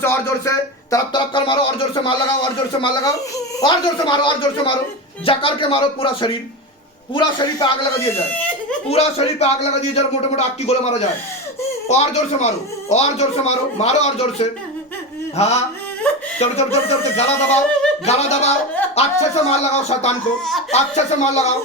से और ज़ोर से तरफ़ तरफ़ कर मारो, और ज़ोर से मार लगाओ, और ज़ोर से मार लगाओ, और ज़ोर से मारो, और ज़ोर से मारो। जकर के मारो पूरा शरीर। पूरा शरीर पे आग लगा दिया जाए। पूरा शरीर पे आग लगा दिया जाए मोटे मोटे आग की गोले मारा जाए। और ज़ोर से मारो, और ज़ोर से मारो मारो और ज़ोर से। हाँ। चलो चलो चलो चलो, गला दबाओ गला दबाओ। अच्छे से मार लगाओ, शैतान को। अच्छे से मार लगाओ।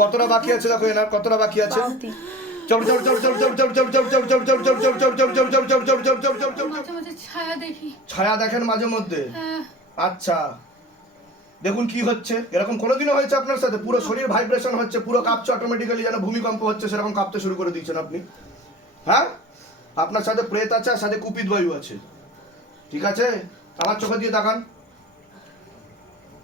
কতটা বাকি আছে দেখো এনার কতটা বাকি আছে ছায়া দেখেন মাঝে মধ্যে আচ্ছা দেখুন কি হচ্ছে এরকম কোনোদিনও হয়েছে আপনার সাথে পুরো শরীর ভাইব্রেশন হচ্ছে পুরো কাঁপছে অটোমেটিক্যালি যেন ভূমিকম্প হচ্ছে সেরকম কাঁপতে শুরু করে দিচ্ছেন আপনি হ্যাঁ আপনার সাথে প্রেত আছে আর সাথে কুপিত বায়ু আছে ঠিক আছে আমার চোখে দিয়ে তাকান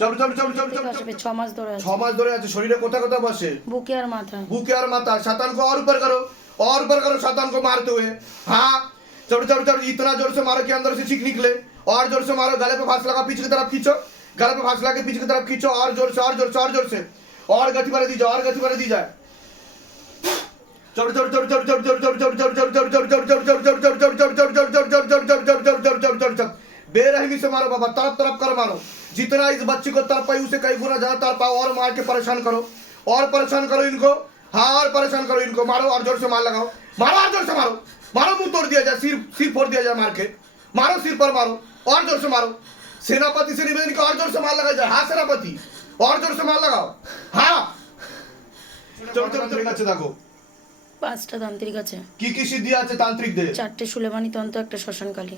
চল চল চল চল চল আসবে ছ মাস ধরে ছ আছে মাস ধরে আছে শরীরে কোথায় কোথায় বসে বুকে আর মাথায় भूखे और माता शैतान को और ऊपर करो और ऊपर करो शैतान को मारते हुए हाँ चढ़ चढ़ चढ़ इतना जोर से मारो कि अंदर से चीख निकले और जोर से मारो गले पे फांस लगा पीछे की तरफ खींचो गले पे फांस लगा के पीछे की तरफ खींचो और जोर से और जोर से और जोर से और गति बढ़ा दी जाए और गति बढ़ा दी जाए चढ़ चढ़ चढ़ बेरहमी से मारो बाबा तड़प तड़प कर मारो जितना इस बच्ची को तड़पाई उसे कई गुना ज्यादा तड़पाओ और मार के परेशान करो और परेशान करो इनको हाँ और परेशान करो इनको मारो और जोर से मार लगाओ मारो और जोर से मारो मारो मुंह तोड़ दिया जाए सिर सिर फोड़ दिया जाए मार के मारो सिर पर मारो और जोर से मारो सेनापति से निवेदन और जोर से मार लगाया जाए हाँ सेनापति और जोर से मार लगाओ हाँ চলো চলো চলো কাছে দেখো পাঁচটা তান্ত্রিক আছে কি কি সিদ্ধি আছে তান্ত্রিকদের চারটে সুলেমানি তন্ত্র একটা শ্মশানকালী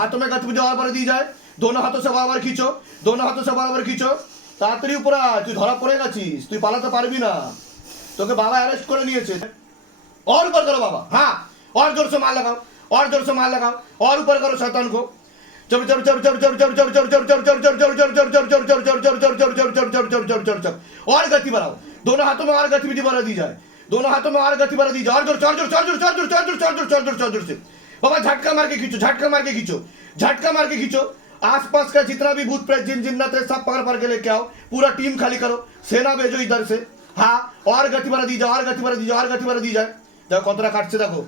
हाथों में गतिविधि और बढ़ दी जाए दोनों हाथों से बराबर खींचो दोनों हाथों से बराबर खींचो তাড়াতাড়ি উপরে আয়, তুই ধরা পড়ে গেছিস তুই পালাতে পারবি না তোকে বাবা অ্যারেস্ট করে নিয়েছে और ऊपर करो बाबा हाँ और जोर से मार लगाओ और जोर से मार लगाओ और ऊपर करो शैतान को और गति बढ़ाओ दोनों हाथों में और गतिविधि बढ़ा दी जाए दोनों हाथों में और गति बढ़ा दी जाए और ज़ोर ज़ोर ज़ोर ज़ोर ज़ोर ज़ोर ज़ोर ज़ोर से बाबा झटका मार के खींचो झटका मार के खींचो झटका मार के खींचो आसपास का जितना भी भूत प्रेत जिन जिन्नत है सब पकड़ पकड़ के लेके आओ पूरा टीम खाली करो सेना भेजो इधर से हाँ और गति बढ़ा दी जाए और गति बढ़ा दी जाए और गति बढ़ा दी जाए देखो कतरा काट से देखो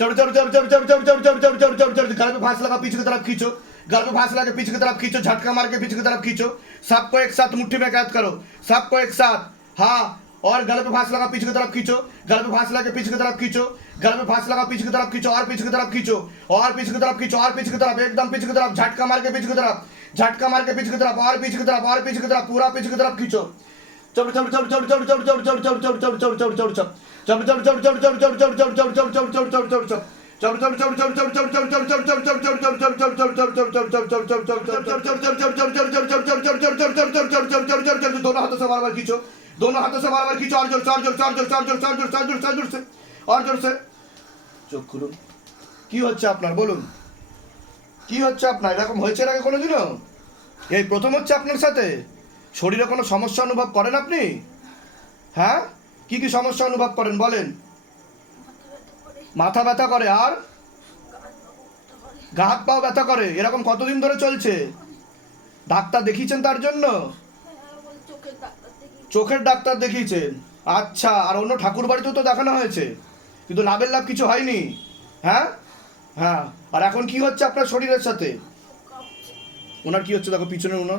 चढ़ चढ़ चढ़ चढ़ चढ़ चढ़ चढ़ चढ़ चढ़ चढ़ चढ़ घर पे फांस लगा पीछे की तरफ़ खींचो घर पे फांस लगा पीछे की तरफ़ खींचो झटका मार के पीछे की तरफ़ खींचो सबको एक साथ मुट्ठी में कैद करो सबको एक साथ हाँ और गले पे फांस लगा पीछे की तरफ़ खींचो गले पे फांस लगा पीछे की तरफ़ खींचो गले पे फांस लगा पीछे की तरफ़ खींचो और पीछे की तरफ़ खींचो और पीछे की तरफ़ खींचो और पीछे की तरफ़ एकदम पीछे की तरफ़ झटका मार के पीछे की तरफ़ झटका मार के पीछे की तरफ़ और पीछे की तरफ़ और पीछे की तरफ़ पूरा पीछे की तरफ़ खींचो চোখ কি হচ্ছে আপনার বলুন কি হচ্ছে আপনার এরকম হয়েছে আগে কোনোদিনও এই প্রথম হচ্ছে আপনার সাথে শরীরে কোনো সমস্যা অনুভব করেন আপনি? হ্যাঁ? কি কি সমস্যা অনুভব করেন বলেন। মাথা ব্যথা করে আর? গা হাত পাও ব্যথা করে, এরকম কতদিন ধরে চলছে? ডাক্তার দেখিয়েছেন তার জন্য? চোখের ডাক্তার দেখিয়েছেন। আচ্ছা আর অন্য ঠাকুর বাড়িতেও তো দেখানো হয়েছে। কিন্তু লাভের লাভ কিছু হয়নি। হ্যাঁ? হ্যাঁ। আর এখন কি হচ্ছে আপনার শরীরের সাথে? ওনার কি হচ্ছে দেখো পিছনে ওনার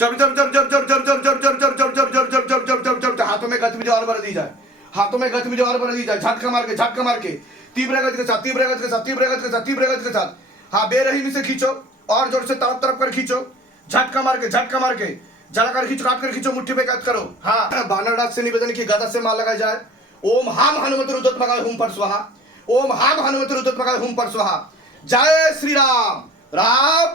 जब जब जब जब जब जब जब जब जब जब जब जब जब जब जब जब जब जब हाथों में गति ज़ोर भर दी जाए हाथों में गति ज़ोर भर दी जाए झटका मार के झटका मार के तीव्र गति के साथ तीव्र गति के साथ तीव्र गति के साथ तीव्र गति के साथ हाँ बेरहीमी से खींचो और ज़ोर से तरफ़ तरफ़ कर खींचो झटका मार के झटका मार के जला खींचो काट कर खींचो मुठ्ठी पे कट करो हाँ बानर डाक से निवेदन की गदा से मार लगाया जाए ओम हाम हनुमत रुद्रत मगाय हुम पर स्वाहा ओम हाम हनुमत रुद्रत मगाय हुम पर स्वाहा जय श्री राम राम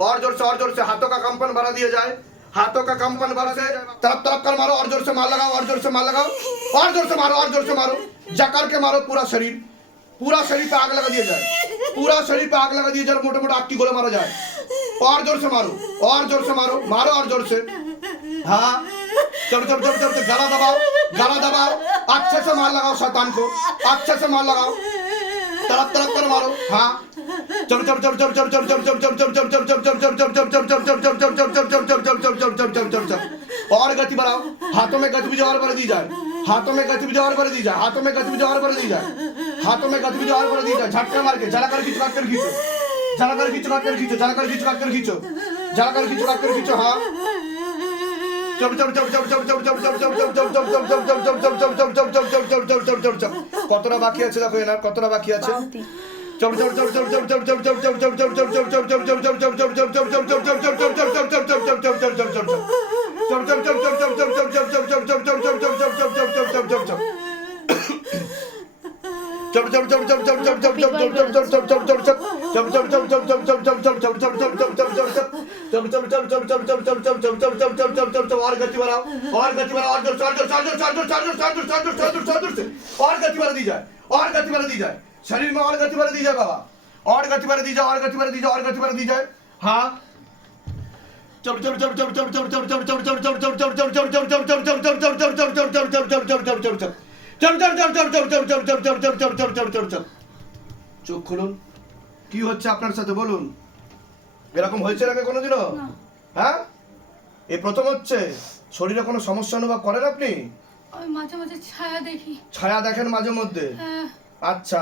और जोर से और जोर से हाथों का कंपन बढ़ा दिया जाए हाथों का कंपन बढ़ा से तरफ तरफ कर मारो और जोर से मार लगाओ और जोर से मार लगाओ और जोर से मारो और जोर से मारो जकर के मारो पूरा शरीर पूरा शरीर पे आग लगा दिया जाए पूरा शरीर पे आग लगा दिया जाए मोटे मोटे आग की गोले मारा जाए और जोर से मारो और जोर से मारो मारो और जोर से हाँ चलो चलो चलो चलो गला दबाओ गला दबाओ अच्छे से मार लगाओ शैतान को अच्छे से मार लगाओ तरफ तरफ कर मारो हाँ चल चल चल चल और गति बढ़ाओ हाथों में गतिविधि और कर दी जाए हाथों में गतिविधि और कर दी जाए हाथों में गतिविधि और कर दी जाए हाथों में गतिविधि और कर दी जाए झटका मार के जला कर खींचवा कर खींचो जला कर खींचवा कर खींचो जला कर खींचवा कर खींचो जला कर खींचवा कर खींचो हाँ चम चम चम चम चम चम चम चम और गति बढ़ाओ और गति और ज़ोर ज़ोर ज़ोर ज़ोर ज़ोर और गति दी जाए और गति दी जाए शरीर में और गति बढ़ा दी जाए बाबा और गति बढ़ा दी जाए और गति बढ़ा दी जाए और गति बढ़ा दी जाए हाँ चुप चुप चुप चुप चुप चुप चुप चुप चुप चुप चुप चुप चुप चुप चुप चुप चुप चुप चुप चुप चुप चुप चुप चुप चुप चुप चुप चुप चुप chop chop chop chop chop chop chop chop chop chop chop chop chop chop chop চোখ খুলুন কি হচ্ছে আপনার সাথে বলুন এরকম হয়েছে নাকি কোনোদিনও হ্যাঁ এই প্রথম হচ্ছে শরীরে কোনো সমস্যা অনুভব করেন আপনি ওই মাঝে মাঝে ছায়া দেখি ছায়া দেখেন মাঝে মধ্যে হ্যাঁ আচ্ছা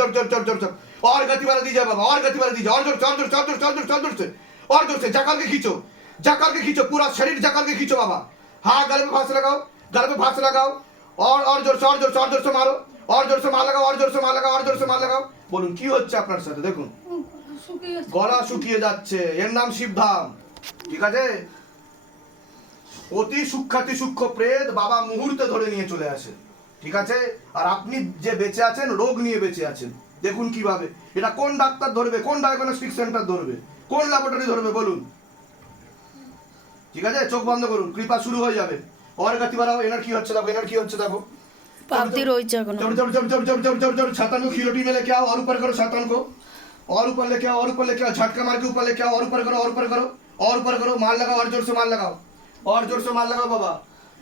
और गति वाला दीजिए बाबा और गति वाला दीजिए और जोर से और जोर से और जोर से और जोर से और जोर से और जोर से जकड़ के खींचो जकड़ के खींचो पूरा शरीर जकड़ के खींचो बाबा हाँ गले में फांस लगाओ गले में फांस लगाओ और और जोर से और जोर से और जोर से मारो और जोर से मार लगाओ और जोर से मार लगाओ और जोर से मार लगाओ বলুন কি হচ্ছে আপনার সাথে দেখুন ও গলা শুকিয়ে গেছে গলা শুকিয়ে যাচ্ছে এর নাম শিবধাম ঠিক আছে অতি সূক্ষাতি সূক্ষ্ম প্রেত বাবা মুহূর্তে ধরে নিয়ে চলে আসে ঠিক আছে আর আপনি যে বেঁচে আছেন রোগ নিয়ে বেঁচে আছেন দেখুন কিভাবে এটা কোন ডাক্তার ধরবে কোন ডায়াগনস্টিক সেন্টার ধরবে কোন ল্যাবরেটরি ধরবে বলুন ঠিক আছে চোখ বন্ধ করুন কৃপা শুরু হয়ে যাবে और गति बढ़ाओ एनर की হচ্ছে দেখো এনার কি হচ্ছে দেখো পাপদি রয়েছে এখনো जब जब जब जब जब जब जब जब छतन को खिलोटी में लेके आओ और ऊपर करो छतन को और ऊपर लेके आओ और ऊपर लेके आओ झटका मार के ऊपर लेके आओ और ऊपर करो और ऊपर करो और ऊपर करो मार लगाओ और जोर से मार लगाओ और जोर से मार लगाओ बाबा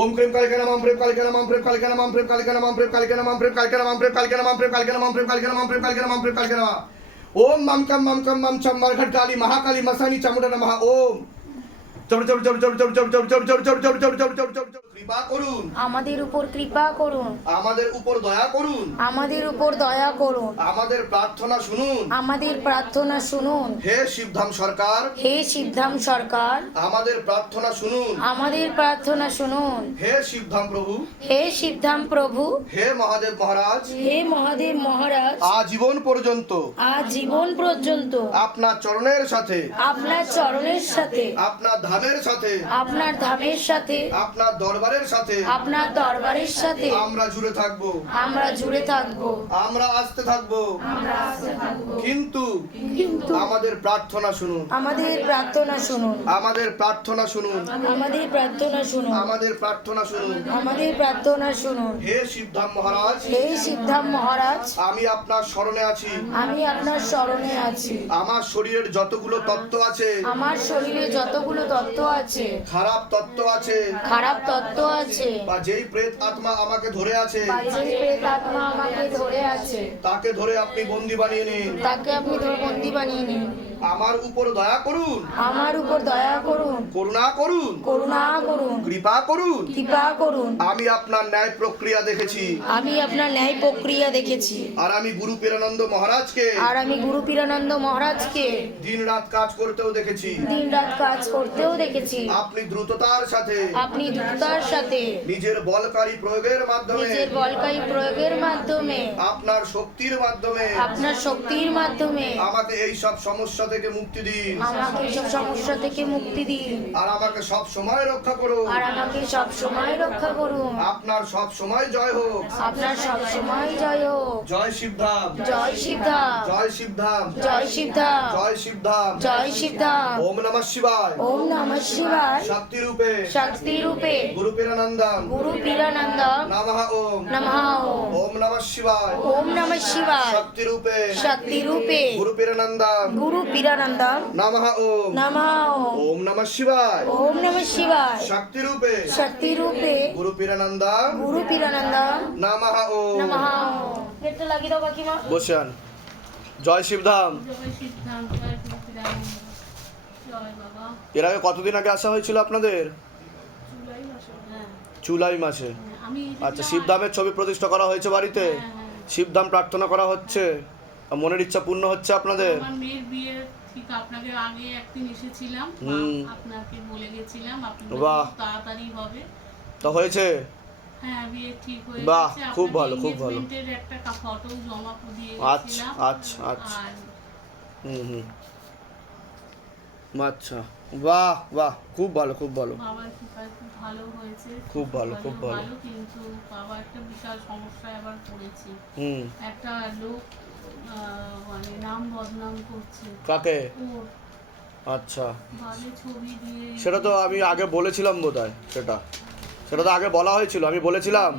ओम प्रेम काल के नाम प्रेम काल के नाम प्रेम काल के नाम प्रेम काल के नाम प्रेम काल के नाम प्रेम काल के नाम प्रेम काल के नाम प्रेम काल के नाम प्रेम काल के नाम प्रेम काल के नाम प्रेम काल के नाम ओम मम कम मम कम मम चम मरघट काली महाकाली मसानी चामुंडा नमः ओम चलो चलो चलो चलो चलो चलो चलो चलो चलो चलो चलो चलो चलो কৃপা করুন। আমাদের উপর কৃপা করুন। আমাদের উপর দয়া করুন। আমাদের উপর দয়া করুন। আমাদের প্রার্থনা শুনুন। আমাদের প্রার্থনা শুনুন। হে শিবধাম সরকার। হে সিদ্ধাম সরকার। আমাদের প্রার্থনা শুনুন। আমাদের প্রার্থনা শুনুন। হে শিবধাম প্রভু। হে সিদ্ধাম প্রভু। হে মহাদেব মহারাজ। হে মহাদেব মহারাজ। আজীবন পর্যন্ত। আজ জীবন পর্যন্ত। আপনার চরণের সাথে। আপনার চরণের সাথে। আপনার ধামের সাথে। আপনার ধামের সাথে। আপনার দরবারের সাথে। আপনার দরবারের সাথে। আমরা জুড়ে থাকব। আমরা জুড়ে থাকব। আমরা আসতে থাকব। কিন্তু কিন্তু আমাদের প্রার্থনা শুনুন। আমাদের প্রার্থনা শুনুন। আমাদের প্রার্থনা শুনুন। আমাদের প্রার্থনা শুনুন। আমাদের প্রার্থনা শুনুন। আমাদের প্রার্থনা শুনুন। হে শিবধাম মহারাজ। হে সিদ্ধাম মহারাজ। আমি আপনার স্মরণে আছি। আমি আপনার স্মরণে আছি। আমার শরীরের যতগুলো তত্ত্ব আছে আমার শরীরে যতগুলো তত্ত্ব আছে খারাপ তত্ত্ব আছে খারাপ তত্ত্ব আছে। বা যেই প্রেত আত্মা আমাকে ধরে আছে যেই প্রেত আত্মা আমাকে ধরে আছে। তাকে ধরে আপনি বন্দি বানিয়ে নিন। তাকে আপনি ধরে বন্দি বানিয়ে নিন। আমার উপর দয়া করুন। আমার উপর দয়া করুন। করুণা করুন। করুণা করুন। কৃপা করুন। কৃপা করুন। আমি আপনার ন্যায় প্রক্রিয়া দেখেছি। আমি আপনার ন্যায় প্রক্রিয়া দেখেছি। আর আমি গুরু পীরানন্দ মহারাজকে আর আমি গুরু পীরানন্দ মহারাজকে দিন রাত কাজ করতেও দেখেছি। দিন রাত কাজ করতেও দেখেছি। আপনি দ্রুততার সাথে আপনি দ্রুততার সাথে নিজের বলকারী প্রয়োগের মাধ্যমে নিজের বলকাই প্রয়োগের মাধ্যমে আপনার শক্তির মাধ্যমে আপনার শক্তির মাধ্যমে আমাকে এই সব সমস্যা থেকে মুক্তি দিন। আমাকে সব সমস্যা থেকে মুক্তি দিন। আর আমাকে সব সময় রক্ষা করুন। আর আমাকে সব সময় রক্ষা করুন। আপনার সব সময় জয় হোক। আপনার সব সময় জয় হোক। জয় শিবধাম। জয় শিবধাম। জয় শিবধাম। জয় শিবধাম। জয় শিবধাম। জয় শিবধাম। ওম নমঃ শিবায়। ওম নমঃ শিবায়। শক্তি রূপে। শক্তি রূপে। গুরু পীরানন্দম। গুরু পীরানন্দ নমঃ ওম। নমঃ ওম। ওম নমঃ শিবায়। ওম নমঃ শিবায়। শক্তি রূপে। শক্তি রূপে। গুরু পীরানন্দম। গুরু পীরানন্দ নমঃ ওম। নমঃ ওম। ওম নমঃ শিবায়। ওম নমঃ শিবায়। শক্তি রূপে শক্তি রূপে গুরু পীরানন্দম গুরু পীরানন্দ। নমঃ ওম। নমঃ ওম। গেটটা লাগিয়ে দাও কাকিমা বসেন জয় শিবধাম। জয় সিদ্ধান্ত জয় সত্যিদান জয় বাবা। এর আগে কতদিন আগে আসা হয়েছিল আপনাদের? জুলাই মাসে। হ্যাঁ। জুলাই মাসে। আমি আচ্ছা শিবধামের ছবি প্রতিষ্ঠা করা হয়েছে বাড়িতে? হ্যাঁ, হ্যাঁ। শিবধাম প্রার্থনা করা হচ্ছে? মনের ইচ্ছা পূর্ণ হচ্ছে আপনাদের? আমার মেয়ের বিয়ে ঠিক আপনাকে আগে একদিন এসেছিলাম আপনাকে বলে গেছিলাম আপনি তাড়াতাড়ি হবে। তো হয়েছে? হ্যাঁ বিয়ে ঠিক হয়ে বাহ, খুব ভালো, খুব ভালো। একটা ফটো জমা দিয়ে আচ্ছা, আচ্ছা, আচ্ছা। হুম হুম। আচ্ছা বাহ বাহ খুব ভালো খুব ভালো। বাবার কৃপায় খুব ভালো হয়েছে। খুব ভালো, খুব ভালো। কিন্তু বাবা একটা বিশাল সমস্যায় আবার পড়েছে। হুম। একটা লোক মানে নাম বদনাম করছে। কাকে? আচ্ছা। সেটা তো আমি আগে বলেছিলাম বোধ সেটা। সেটা তো আগে বলা হয়েছিল আমি বলেছিলাম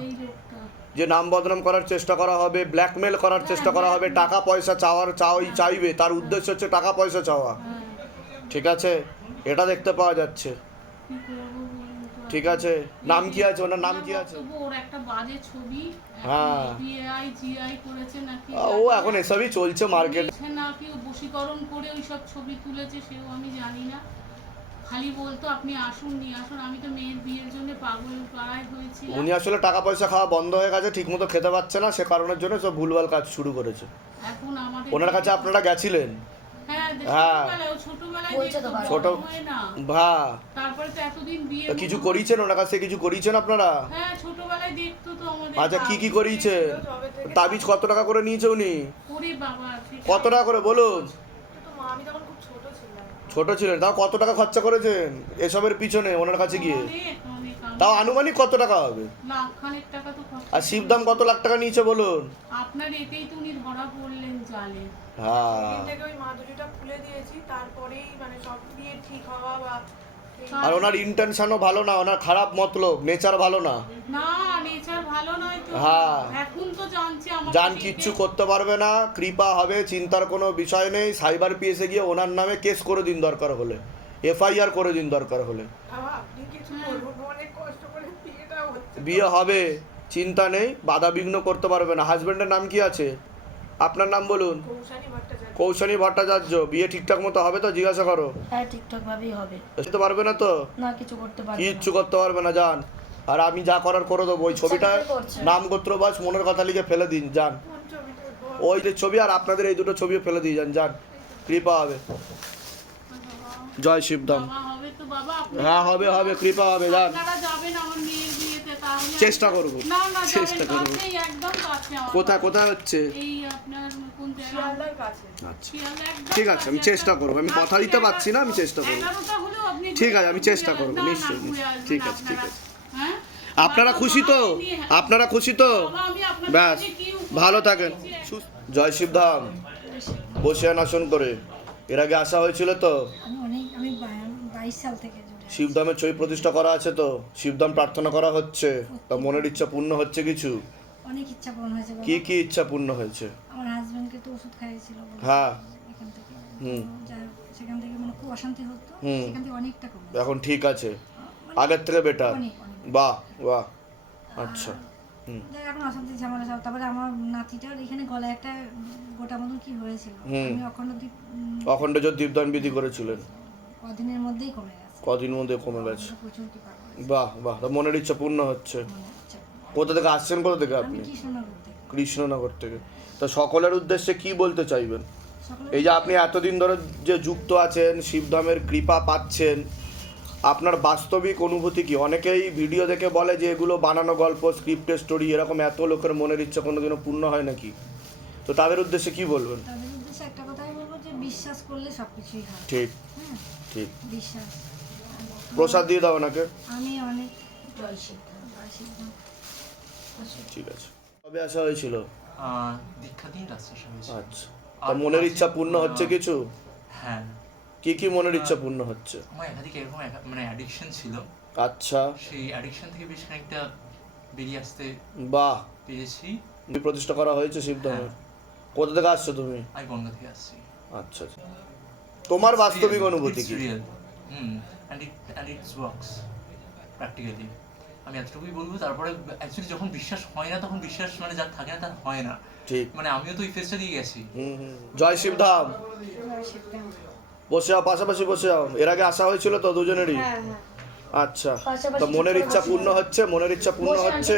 যে নাম বদনাম করার চেষ্টা করা হবে ব্ল্যাকমেল করার চেষ্টা করা হবে টাকা পয়সা চাওয়ার চাওয়াই চাইবে তার উদ্দেশ্য হচ্ছে টাকা পয়সা চাওয়া। হ্যাঁ। ঠিক আছে? এটা দেখতে পাওয়া যাচ্ছে? ঠিক আছে। নাম কি আছে? ওনার নাম কি আছে? ওর একটা বাজে ছবি হ্যাঁ। বিআই জিআই করেছে নাকি ও এখন এসবই চলছে মার্কেট। নাকি বশীকরণ করে ওই সব ছবি তুলেছে সেও আমি জানি না। খালি বলতো আপনি আসুন নিয়ে আসুন। আমি তো মেয়ের বিয়ের জন্য পাগল পাড়ায় হয়েছি উনি আসলে টাকা পয়সা খাওয়া বন্ধ হয়ে গেছে ঠিকমতো খেতে পাচ্ছে না সে কারণের জন্য সব ভুলভাল কাজ শুরু করেছে। এখন আমাদের ওনার কাছে আপনারা গেছিলেন? হ্যাঁ হ্যাঁ। ছোট ভা। তারপরে তো এতদিন বিয়ে তা কিছু করিয়েছেন ওনার কাছে কিছু করিয়েছেন আপনারা? হ্যাঁ আচ্ছা কি কি করিয়েছেন তাবিজ কত টাকা করে নিয়েছে উনি? কত টাকা করে বলুন। তো মা আমি তখন খুব ছোট ছিলেন। তাও কত টাকা খরচা করেছেন এসবের পিছনে ওনার কাছে গিয়ে? তাও আনুমানিক কত টাকা হবে? লাখ খানেক টাকা তো খরচা আর শিবদাম কত লাখ টাকা নিয়েছে বলুন? আপনার এতেই তো উনি ধরা পড়লেন জালে। হ্যাঁ। থেকে ওই মাদুরিটা খুলে দিয়েছি তারপরেই মানে সব দিয়ে ঠিক হওয়া বা আর ওনার ইন্টেনশনও ভালো না ওনার খারাপ মতলব নেচার ভালো না। না নেচার ভালো নয় তো। হ্যাঁ। এখন তো জানছে আমার যান কিচ্ছু করতে পারবে না কৃপা হবে চিন্তার কোনো বিষয় নেই। সাইবার পিএসে গিয়ে ওনার নামে কেস করে দিন দরকার হলে। এফআইআর করে দিন দরকার হলে। বিয়ে হবে চিন্তা নেই বাধা বিঘ্ন করতে পারবে না। হাজবেন্ডের নাম কি আছে? আপনার নাম বলুন? কৌশানী ভট্টাচার্য। বিয়ে ঠিকঠাক মতো হবে তো? জিজ্ঞাসা করো। হ্যাঁ ঠিকঠাক ভাবেই হবে। যেতে পারবে না তো? না কিছু করতে পারবে না। কিচ্ছু করতে পারবে না যান। আর আমি যা করার করে দেবো ওই ছবিটা। নাম গোত্র বাস মনের কথা লিখে ফেলে দিন যান। ওই যে ছবি আর আপনাদের এই দুটো ছবি ফেলে দিয়ে যান যান। কৃপা হবে। জয় শিবধাম। তো হ্যাঁ হবে হবে কৃপা হবে যান। চেষ্টা করব। না না চেষ্টা করব। করব একদম কাছে কোথায় কোথায় হচ্ছে এই আপনার কোন জায়গা শিয়ালদার কাছে আচ্ছা ঠিক আছে, আমি চেষ্টা করব আমি কথা দিতে পারছি না, আমি চেষ্টা করব। ঠিক আছে, আমি চেষ্টা। করব, নিশ্চয়ই, ঠিক আছে, ঠিক আছে। হ্যাঁ? আপনারা খুশি তো আপনারা খুশি তো বাবা, আমি আপনার ব্যাস ভালো থাকেন জয় শিবধাম বসে আসন করে এর আগে আসা হয়েছিল তো আমি অনেক আমি বা- বাইশ সাল থেকে। শিবধামের ছবি প্রতিষ্ঠা করা আছে তো? শিবধাম প্রার্থনা করা হচ্ছে। তা মনের ইচ্ছা পূর্ণ হচ্ছে কিছু? অনেক ইচ্ছা পূরণ হয়েছে কি কি ইচ্ছা পূর্ণ হয়েছে? আমার হাজবেন্ডকে তো ওষুধ খাইয়েছিল হ্যাঁ। এখান থেকে। হুম। সেখান থেকে মানে খুব অশান্তি হতো। সেখান থেকে অনেকটা কমে এখন ঠিক আছে। আগের থেকে বেটার বাহ বাহ। আচ্ছা। হুম। এখন অশান্তি ঝামেলা সব। তারপরে আমার নাতিটার এখানে গলায় একটা গোটা মতন কি হয়েছিল? আমি অখণ্ড যে দীপদান বিধি করেছিলেন। কদিনের মধ্যেই কমে গেছে। কদিন মধ্যে কমে গেছে বাহ বাহ তা মনের ইচ্ছা পূর্ণ হচ্ছে। কোথা থেকে আসছেন কোথা থেকে আপনি? কৃষ্ণনগর থেকে। তো সকলের উদ্দেশ্যে কি বলতে চাইবেন? এই যে আপনি এতদিন ধরে যে যুক্ত আছেন শিবধামের কৃপা পাচ্ছেন আপনার বাস্তবিক অনুভূতি কি? অনেকেই ভিডিও দেখে বলে যে এগুলো বানানো গল্প স্ক্রিপ্টের স্টোরি এরকম এত লোকের মনের ইচ্ছা কোনোদিনও পূর্ণ হয় নাকি? তো তাদের উদ্দেশ্যে কি বলবেন? তাদের উদ্দেশ্যে একটা কথাই বলব যে বিশ্বাস করলে সব কিছুই হয়। ঠিক ঠিক। বিশ্বাস। প্রসাদ দিয়ে দাও ওনাকে। আমি অনেক। ঠিক আছে। কবে আসা হয়েছিল? দীক্ষা দিন আচ্ছা। তা মনের ইচ্ছা পূর্ণ হচ্ছে কিছু? হ্যাঁ। কি কি মনের ইচ্ছা পূর্ণ হচ্ছে? আমার একাধিক এরকম একা- মানে অ্যাডিকশন ছিল। আচ্ছা। সেই অ্যাডিকশন থেকে বেশ খানিকটা বেরিয়ে আসতে বাহ! পেরেছি। প্রতিষ্ঠা করা হয়েছে শিবধামের কোথা থেকে আসছো তুমি? আমি বন্ধ থেকে আসছি। আচ্ছা আচ্ছা। তোমার বাস্তবিক অনুভূতি কি? হুম। And it and it's works practically আমি এতটুকুই বলব তারপরে অ্যাকচুয়ালি যখন বিশ্বাস হয় না তখন বিশ্বাস মানে যার থাকে না তার হয় না। ঠিক। মানে আমিও তো এই ফেসটা দিয়ে গেছি। হুম। জয় শিবধাম। বসে যাও পাশাপাশি বসে যাও। এর আগে আসা হয়েছিল তো দুজনেরই? আচ্ছা। পাশাপাশি তো মনের ইচ্ছা পূর্ণ হচ্ছে? মনের ইচ্ছা পূর্ণ হচ্ছে?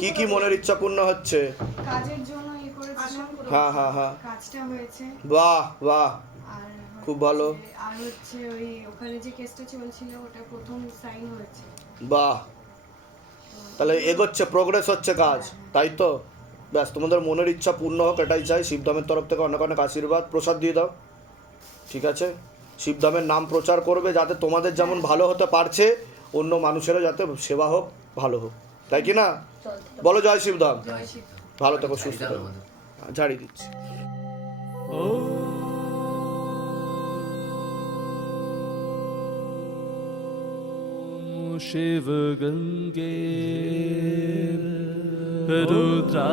কি কি মনের ইচ্ছা পূর্ণ হচ্ছে? কাজের জন্য ইয়ে হ্যাঁ হ্যাঁ হ্যাঁ। বাহ বাহ। খুব ভালো। আর হচ্ছে ওই ওখানে যে কেসটা চলছিল ওটা প্রথম সাইন হয়েছে। বাহ! তাহলে এগোচ্ছে প্রোগ্রেস হচ্ছে কাজ তাই তো? ব্যাস তোমাদের মনের ইচ্ছা পূর্ণ হোক এটাই চাই। শিবধামের তরফ থেকে অনেক অনেক আশীর্বাদ প্রসাদ দিয়ে দাও। ঠিক আছে? শিবধামের নাম প্রচার করবে যাতে তোমাদের যেমন ভালো হতে পারছে অন্য মানুষেরও যাতে সেবা হোক ভালো হোক। তাই কি না? বলো জয় শিবধাম ভালো থেকো সুস্থ থাকো। ঝাড়ি দিচ্ছি। शिव गङ्गे रुद्रा